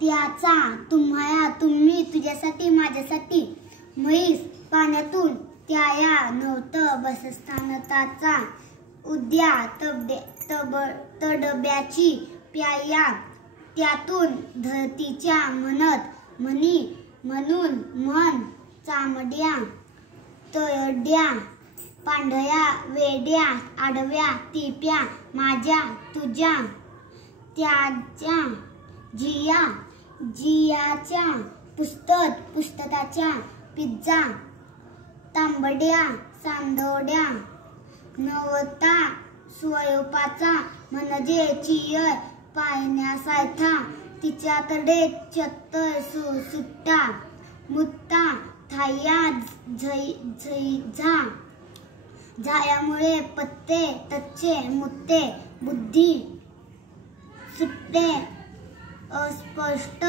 त्याचा तुम्हाला तुम्ही तुझ्यासाठी माझ्यासाठी म्हैस पाण्यातून त्याया नव्हतं बसस्थान त्याचा उद्या तडब्याची प्याया त्यातून धरतीच्या म्हणत म्हणी म्हणून म्हण चामड्या तळड्या पांढऱ्या वेड्या आडव्या तिप्या माझ्या तुझ्या त्याच्या जियाच्या पुस्तकाच्या पिझ्झा तांबड्या सांदोड्या नवता स्वयंपाचा म्हणजे चियर पाहण्यासारखा तिच्याकडे चत्तर सुट्टा मुत्ता थाया झायामुळे पत्ते टच्चे मुत्ते बुद्धी सुट्टे अस्पष्ट